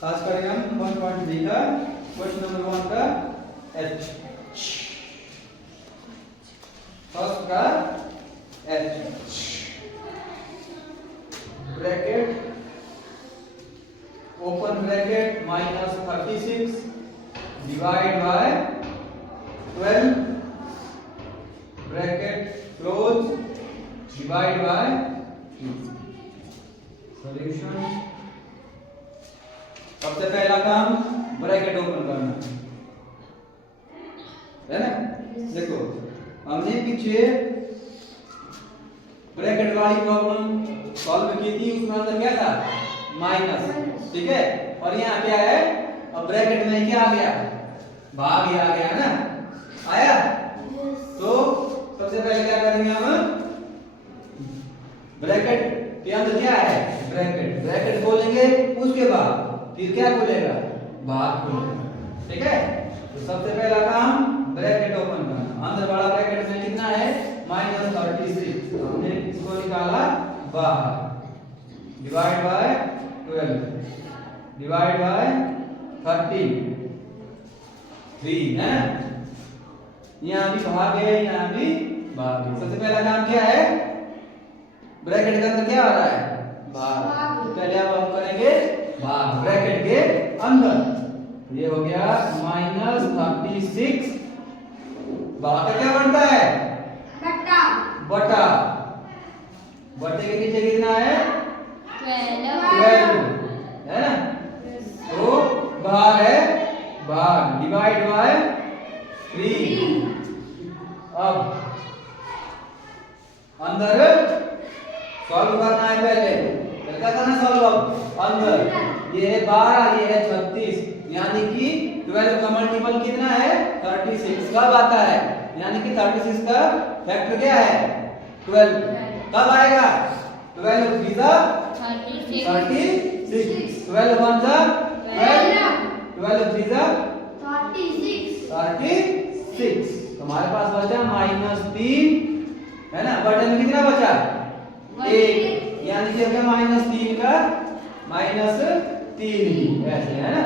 खास करेंगे हम 1.3 का क्वेश्चन नंबर 1 का एच, फर्स्ट का H bracket open bracket -36 divide by 12 bracket close divide by 2। Solution, सबसे पहला काम ब्रैकेट ओपन करना है ना। देखो हमने पीछे ब्रैकेट वाली प्रॉब्लम सॉल्व की थी, उसमें अंदर क्या था माइनस, ठीक है। और यहाँ क्या है, अब ब्रैकेट में क्या आ गया, भाग ही आ गया ना, आया। तो सबसे पहले क्या करेंगे हम, ब्रैकेट के अंदर क्या है ब्रैकेट, ब्रैकेट खोलेंगे, उसके बाद फिर क्या खोलेगा भाग खोलेगा, ठीक है। तो सबसे पहला काम ब्रैकेट ओपन करना, अंदर वाला ब्रैकेट में कितना है -36, हमने इसको निकाला बाहर, डिवाइड बाय 12 डिवाइड बाय 3 है। यहाँ भी भाग है, यहाँ भी भाग है। सबसे पहला काम क्या है, ब्रैकेट के अंदर क्या आ रहा है भाग, तो पहले अब हम करेंगे भाग ब्रैकेट के अंदर। ये हो गया -36, भाग का क्या बनता है बटा, बटे के नीचे कितना है 12 है ना। तो भाग है भाग डिवाइड बाय 3। अब अंदर सॉल्व करना है, पहले क्या करना है सॉल्व, अब अंदर ये है 12, ये है 36, यानी कि 12 का मल्टीपल कितना है 36 कब आता है, यानी कि 36 का फैक्टर क्या है 12, कब आएगा 12 3 जा 36, 12 1 जा 12, 12 3 जा 36। हमारे पास बचा -3 है ना, बटे में कितना बचा 1, यानी कि अगर -3 का -3 ही ऐसे है ना।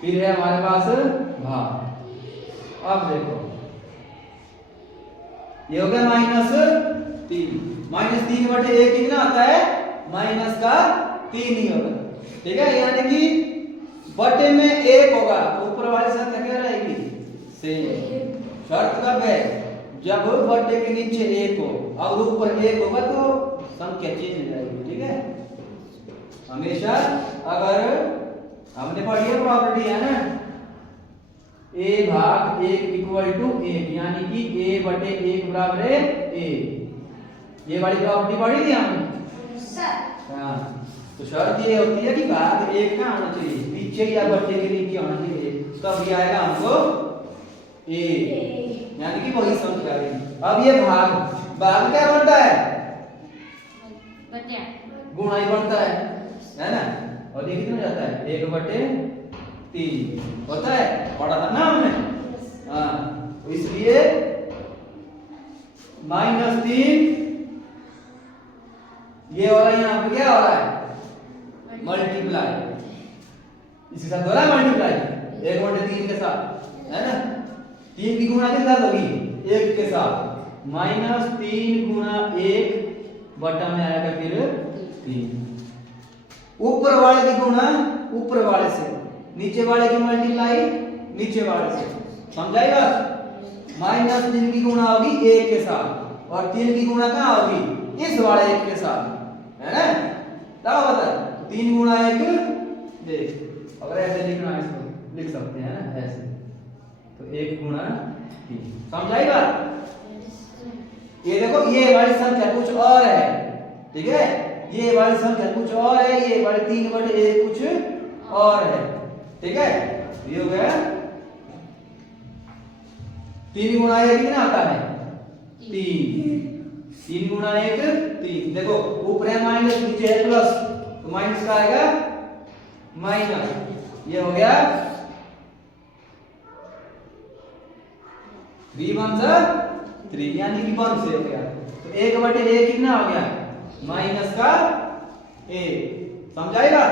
फिर है हमारे पास भाग, अब देखो ये हो गया -3, -3 बटे 1 कितना आता है -3 ही होगा, ठीक है। यानी कि बटे में 1 होगा, ऊपर वाली संख्या क्या रहेगी सेम। शर्त कब है, जब बटे के नीचे 1 हो और ऊपर 1 होगा तो संख्या चेंज हो जाएगी, ठीक है। हमेशा अगर हमने पढ़ी है प्रॉपर्टी है ना, a भाग 1 इक्वल टू 1, यानी कि a बटे 1 बराबर है a, ये वाली प्रॉपर्टी पढ़ी थी हमने हाँ। तो शर्त ये होती है कि भाग 1 का आना चाहिए, पीछे या बटे के नीचे आना चाहिए, तब ये आएगा हमको a, यानी कि वही संख्या है। अब ये भाग क्या बनता है गुणा ही बनता है ना। और ये कितना जाता है 1 बटे 3 होता है, पढ़ा था ना हमने हाँ। तो इसलिए -3 ये हो रहा है, यहाँ पे क्या हो रहा है मल्टीप्लाई, इसके साथ हो रहा है मल्टीप्लाई 1 बटे 3 के साथ है ना। 3 की गुणा के साथ होगी 1 के साथ, -3 गुणा 1 बटा में आएगा फिर 3, ऊपर वाले की गुणा ऊपर वाले से, नीचे वाले की मल्टीप्लाई नीचे वाले से, समझाएगा। -3 की गुणा होगी 1 के साथ और 3 की गुणा कहाँ होगी इस वाले 1 के साथ है ना। क्या होता है 3 गुणा 1 देख, अगर ऐसे लिखना है इसको लिख सकते हैं ना ऐसे, तो 1 गुणा 3, समझाएगा। ये देखो ये वाली संख्या कुछ और है, ठीक है, ये वाली संख्या कुछ और है, ये वाली 3 बटे 1 कुछ और है, ठीक है। ये हो गया 3 गुणा 1 कितना आता है 3, 3 गुणा 1 3, देखो ऊपर है माइनस नीचे है प्लस, तो माइनस का आएगा माइनस, ये हो गया 3 1 जा 3, यानी कि 1 से हो गया। तो 1 बटे 1 कितना हो गया -का 1, समझाएगा।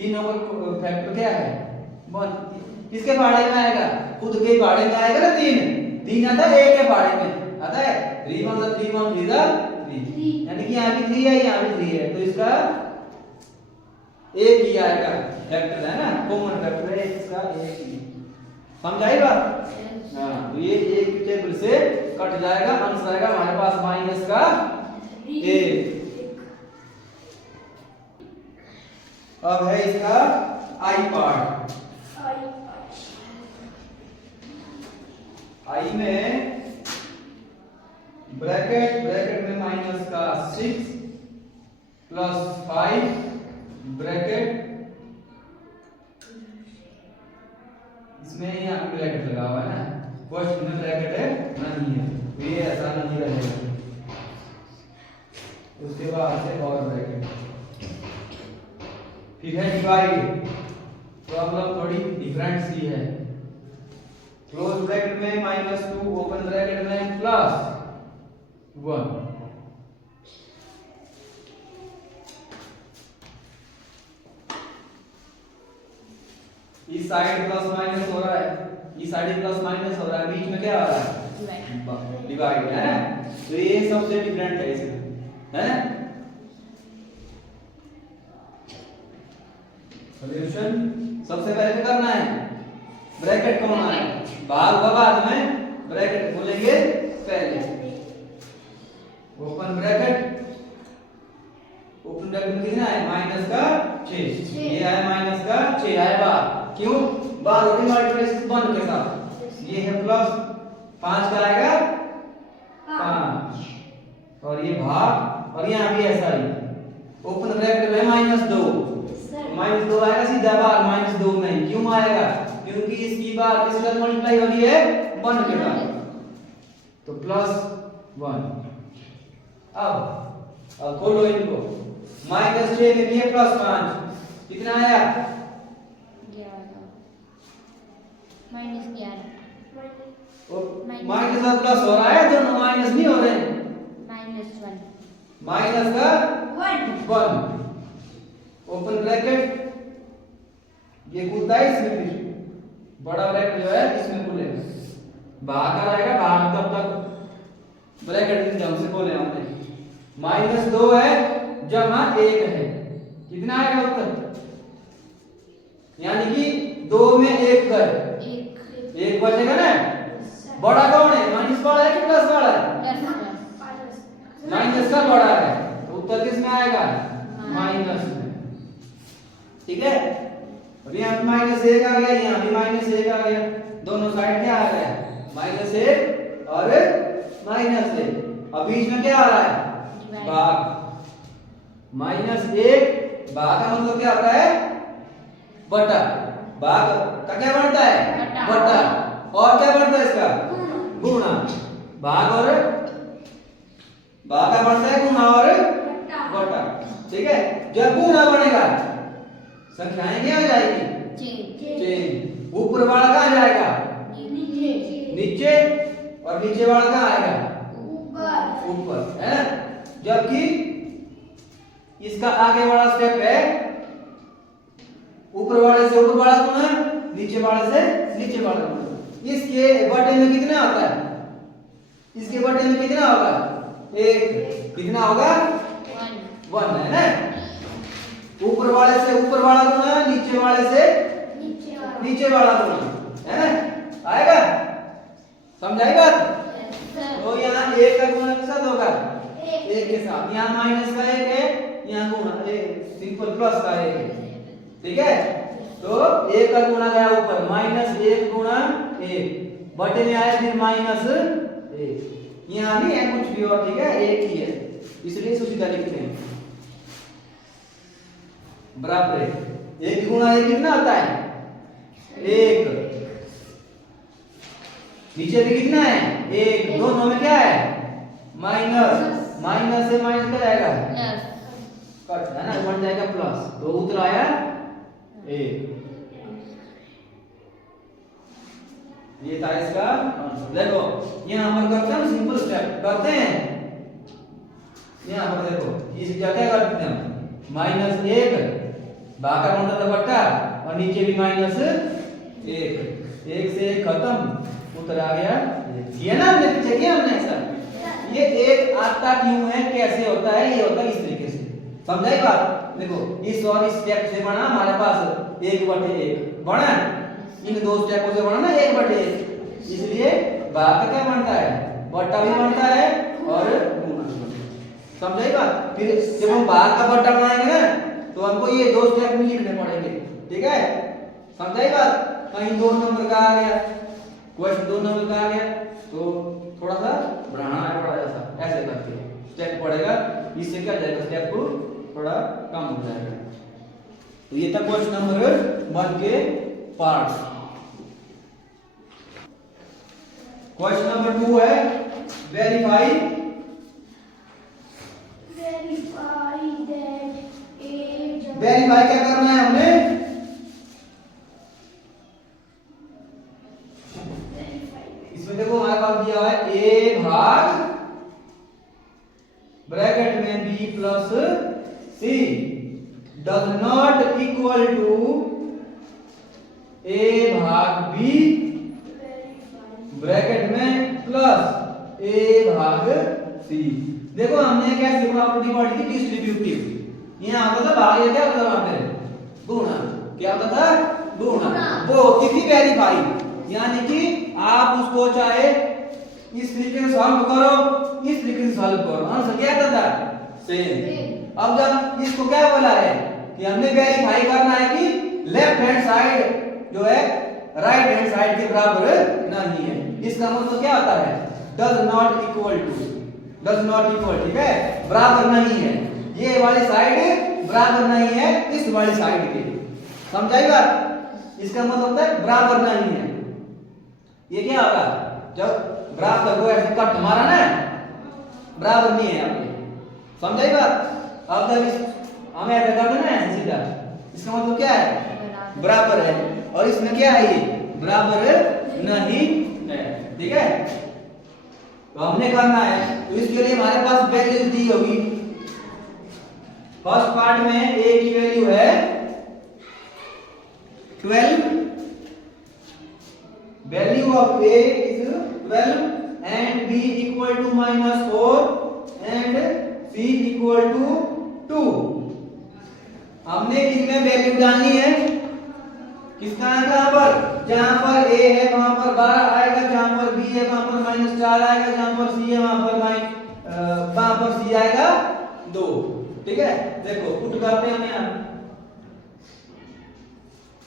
3 नंबर फैक्टर क्या है 1। किसके पहाड़े में आएगा खुद के पहाड़े में आएगा ना 3 आता है 1 के पहाड़े में आता है 3 1 3 1 3 3 यानी कि यहाँ भी 3 है यहाँ भी 3 है तो इसका एक ही आएगा फैक्टर है ना कॉमन फैक्टर है इसका एक ही समझाई बात हाँ तो ये एक टेबल से कट जाएगा आंसर आएगा हमारे पास माइनस का 1। अब है इसका आई पार्ट आई में ब्रैकेट में माइनस का 6 प्लस 5 ब्रैकेट इसमें यहाँ पे ब्रैकेट लगा हुआ है ना क्वेश्चन में ब्रैकेट है नहीं है तो ये ऐसा नहीं रहेगा उसके बाद से और ब्रैकेट फिर है डिवाइड प्रॉब्लम थोड़ी डिफरेंट सी है क्लोज ब्रैकेट में -2 ओपन ब्रैकेट में +1 इस साइड प्लस माइनस हो रहा है इस साइड प्लस माइनस हो रहा है बीच में क्या आ रहा है डिवाइड है ना तो ये सबसे डिफरेंट है इसमें है ना सॉल्यूशन सबसे पहले क्या करना है ब्रैकेट कौन है भाग बाद में ब्रैकेट खोलेंगे पहले ओपन ब्रैकेट में कितना है माइनस का 6 ये है माइनस का 6 आया बाहर क्यों बाहर होगी मल्टीप्लाई 1 के साथ ये है प्लस 5 का आएगा 5 और ये भाग और यहाँ भी ऐसा ही ओपन ब्रैकेट में -2 -2 आएगा सीधा बाहर -2 में क्यों आएगा क्योंकि इसकी बार किसके साथ मल्टीप्लाई हो रही है 1 के साथ तो +1 अब खोलो इनको -6 में भी है +5 कितना आया -11 माइनस और प्लस हो रहा है दोनों माइनस नहीं हो रहे हैं -1 माइनस का 1 ओपन ब्रैकेट ये खुलता है इसमें फिर बड़ा ब्रैकेट जो है इसमें खुलेगा भाग का रहेगा भाग तब तक ब्रैकेट ढंग से खोले हमने -2 है जमा 1 है कितना आएगा उत्तर यानी कि 2 में 1 कर 1 बचेगा ना बड़ा कौन है माइनस वाला है कि प्लस वाला है माइनस का बड़ा है तो उत्तर किस में आएगा माइनस में ठीक है अब यहाँ -1 आ गया यहाँ भी -1 आ गया दोनों साइड क्या आ गया -1 और -1 अब बीच में क्या आ रहा है भाग -1 भाग का मतलब क्या होता है बटा भाग का क्या बनता है बटा और क्या बनता है इसका गुणा भाग और भाग का बनता है गुणा और बटा ठीक है जब गुणा बनेगा संख्याएं क्या हो जाएगी चेंज ऊपर वाला कहाँ जाएगा नीचे और नीचे वाला कहाँ आएगा ऊपर है ना जबकि इसका आगे वाला स्टेप है ऊपर वाले से ऊपर वाला गुणा नीचे वाले से नीचे वाला गुणा इसके बटे में कितना आता है इसके बटे में कितना होगा 1 कितना होगा 1 है ना ऊपर वाले से ऊपर वाला गुणा नीचे वाले से नीचे वाला गुणा है ना आएगा समझाई बात तो यहाँ 1 का गुणा किसके साथ होगा 1 के साथ यहाँ माइनस का 1 है यहाँ गुणा सिंपल प्लस का 1 है ठीक है तो 1 का गुणा गया ऊपर -1 गुणा 1 बटे में आया फिर -1 यहाँ नहीं है कुछ भी और ठीक है एक ही है इसलिए सीधा लिखते हैं बराबर है 1 गुणा 1 कितना आता है 1 नीचे भी कितना है 1 दोनों में क्या है माइनस से माइनस क्या जाएगा कट है ना बन जाएगा प्लस तो उत्तर आया 1 ये था इसका देखो यहाँ पर करते हैं सिंपल स्टेप करते हैं यहाँ पर देखो इस क्या करते हैं -1 भाग का बनता था बट्टा और नीचे भी माइनस एक, एक से एक खत्म, उत्तर आ गया ये ना, हमने पीछे किया हमने ऐसा। ये एक आता क्यों है, कैसे होता है, ये होता है इस तरीके से, समझाई बात। देखो इस और इस स्टेप से बना हमारे पास 1/1 बना, इन दो स्टेपों से बना ना 1/1, इसलिए भाग का क्या बनता है, बट्टा भी बनता है और गुणा भी बनता है, समझाई बात। फिर जब हम भाग का बट्टा बनाएंगे ना तो हमको ये दो स्टेप में लिखने पड़ेंगे, ठीक है, समझाई बात। कहीं 2 नंबर का आ गया क्वेश्चन, 2 नंबर का आ गया तो थोड़ा सा बढ़ाना है, थोड़ा सा ऐसे करके स्टेप पड़ेगा, इससे क्या जाएगा, स्टेप को थोड़ा कम हो जाएगा। तो ये था क्वेश्चन नंबर 1 के पार्ट्स। क्वेश्चन नंबर 2 है वेरीफाई वेरीफाई क्या करना है हमने, इसमें देखो हमारे पास दिया हुआ है ए भाग ब्रैकेट में B plus C does not equal to A भाग बी ब्रैकेट में प्लस ए भाग सी। देखो हमने कैसे प्रॉपर्टी पढ़ी थी, डिस्ट्रीब्यूटिव, यहाँ आता था भाग, ये क्या होता था वहां पे गुणा, क्या होता था गुणा, वो होती थी वेरीफाई, यानी कि आप उसको चाहे इस तरीके से सॉल्व करो, इस तरीके से सॉल्व करो, आंसर क्या आता था सेम। अब जब इसको क्या बोला है कि हमने वेरीफाई करना है कि लेफ्ट हैंड साइड जो है राइट हैंड साइड के बराबर नहीं है, इसका मतलब क्या होता है does not equal to, does not equal, ठीक है, बराबर नहीं है, ये वाली साइड बराबर नहीं है इस वाली साइड के, समझाई बात। इसका मतलब होता है बराबर नहीं है, ये क्या होगा जब बराबर को ऐसे कट मारा ना, बराबर नहीं है यहाँ पे, समझाई बात। अब जब हमें ऐसा कर देना है सीधा, इसका मतलब क्या है बराबर है, और इसमें क्या है ये बराबर नहीं है, ठीक है। तो हमने करना है, तो इसके लिए हमारे पास वैल्यू दी होगी। फर्स्ट पार्ट में a की वैल्यू है 12, value of a is 12 and b equal to -4 and c equal to 2। हमने इसमें वैल्यू डालनी है किसका है, कहां पर, जहां पर a है वहां पर 12 आएगा, जहां पर b है वहां पर -4 आएगा, जहां पर c है वहां पर c आएगा 2, ठीक है। देखो पुट करते हैं हम यहाँ,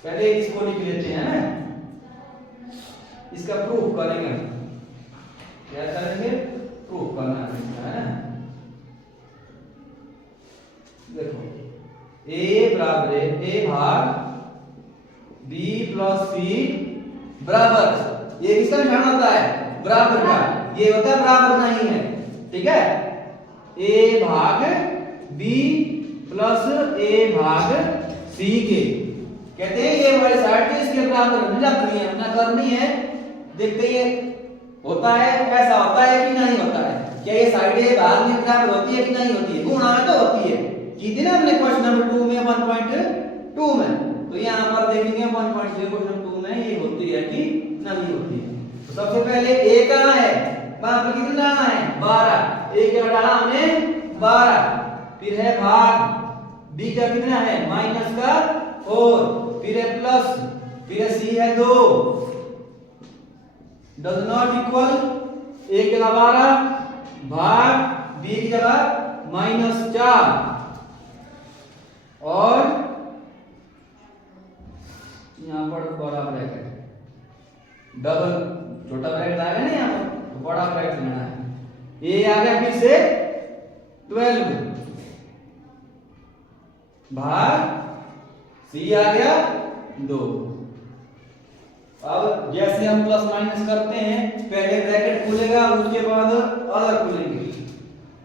पहले इसको लिख लेते हैं ना, इसका प्रूफ करेंगे, क्या करेंगे, प्रूफ करना है ना। देखो a बराबर है a भाग b प्लस c बराबर, ये किसका निशान होता है बराबर का, ये होता है बराबर नहीं है, ठीक है। a भाग b प्लस a भाग c के, कहते हैं ये वाली साइड तो इसके बराबर नहीं रखनी है, ना करनी है। देखते ये होता है, ऐसा होता है कि नहीं होता है, क्या ये साइड भाग में बराबर होती है कि नहीं होती है, गुणा में तो होती है, की थी ना हमने क्वेश्चन नंबर 2 में 1.2 में, तो यहाँ पर देखेंगे 1.0 क्वेश्चन 2 में ये होती है कि नहीं होती है। तो सबसे पहले a कहाँ है, वहां पर कितना डालना है 12, a क्या डाला हमने 12, फिर है भाग b का कितना है माइनस का 4, फिर है प्लस, फिर है c है 2, डज नॉट इक्वल a की जगह 12 भाग b की जगह -4 और यहाँ पर बड़ा ब्रैकेट, डबल छोटा ब्रैकेट आएगा ना यहाँ पर, तो बड़ा ब्रैकेट लेना है। ये आ गया फिर से 12 भाग c आ गया 2। अब जैसे हम प्लस माइनस करते हैं, पहले ब्रैकेट खुलेगा उसके बाद अदर खुलेंगे,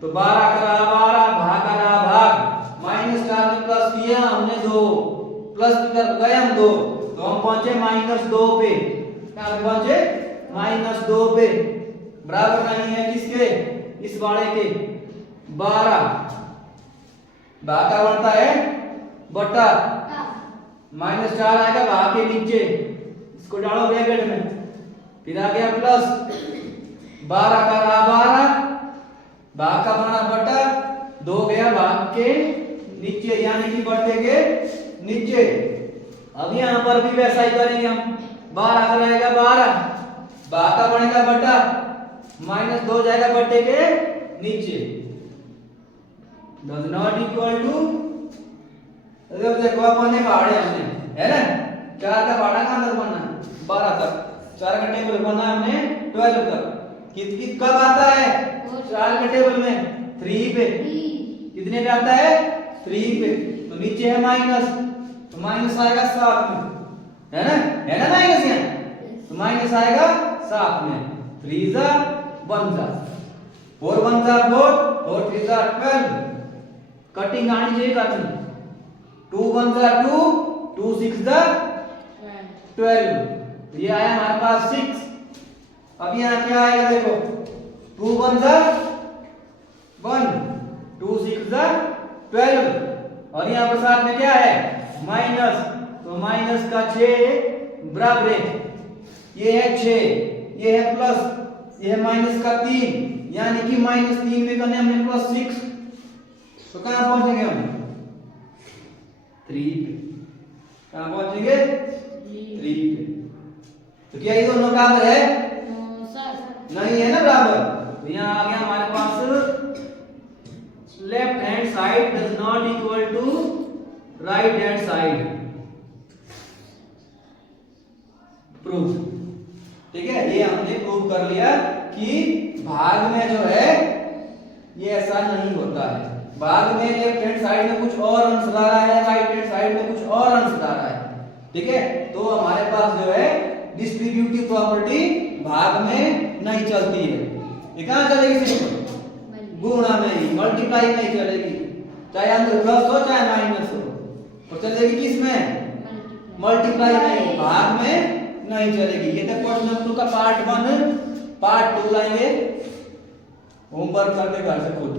तो 12 करा 12 भाग करा भाग, माइनस का प्लस किया हमने 2, प्लस कर गए हम 2, तो हम पहुंचे -2 पे, कहां पे पहुंचे -2 पे, बराबर नहीं है किसके, इस वाले के 12, भाग का बनता है बटा, -4 आएगा भाग के नीचे, इसको डालो ब्रैकेट में, फिर आ गया प्लस 12 का रहा 12, भाग का बना बटा 2 गया भाग के नीचे, यानी कि बटे के नीचे। अब यहां पर भी वैसा ही करेंगे हम, 12 का रहेगा 12, भाग का बनेगा बटा, -2 जाएगा बटे के नीचे, does not equal to, देखो अपन ने पहाड़े हमने, है ना, 4 का पहाड़ा कहां तक बनना, 12 तक, 4 का टेबल बनना हमने 12 तक, कित कब आता है 4 के टेबल में 3 पे, कितने पे आता है 3 पे, तो नीचे है माइनस, तो माइनस आएगा साथ में, है ना माइनस यहाँ, तो माइनस आएगा साथ में, 3 जा 1 जा, 4 1 जा 4, 4 3 जा 12, कटिंग आनी चाहिए करनी, 2 1 जा 2, 2 6 जा 12, तो ये आया हमारे पास 6। अब यहाँ क्या आएगा देखो, 2 1 जा 1, 2 6 जा 12, और यहाँ पर साथ में क्या है माइनस, तो माइनस का 6 बराबर है, ये है 6, ये है प्लस, ये है माइनस का 3, यानी कि -3 में करने हमने +6, तो कहां पहुंचेंगे हम 3 पे, कहां पहुंचेंगे 3 पे। तो क्या ये दोनों बराबर है, नहीं है ना बराबर, तो यहाँ आ गया हमारे पास left hand side does not equal to right hand side, proof, ठीक है, ये हमने प्रूव कर लिया कि भाग में जो है ये ऐसा नहीं होता है, भाग में लेफ्ट हैंड साइड में कुछ और अंश ला रहा है, राइट हैंड साइड में कुछ और अंश ला रहा है, ठीक है, तो हमारे पास जो है डिस्ट्रीब्यूटिव प्रॉपर्टी भाग में नहीं चलती है, ये कहां चलेगी सिर्फ गुणा में ही, मल्टीप्लाई में ही चलेगी, चाहे अंदर प्लस हो चाहे माइनस हो, और चलेगी किस में मल्टीप्लाई में, भाग में नहीं चलेगी। ये तक क्वेश्चन नंबर 2 का पार्ट 1, पार्ट 2 लाएंगे, होमवर्क करके घर से खुद।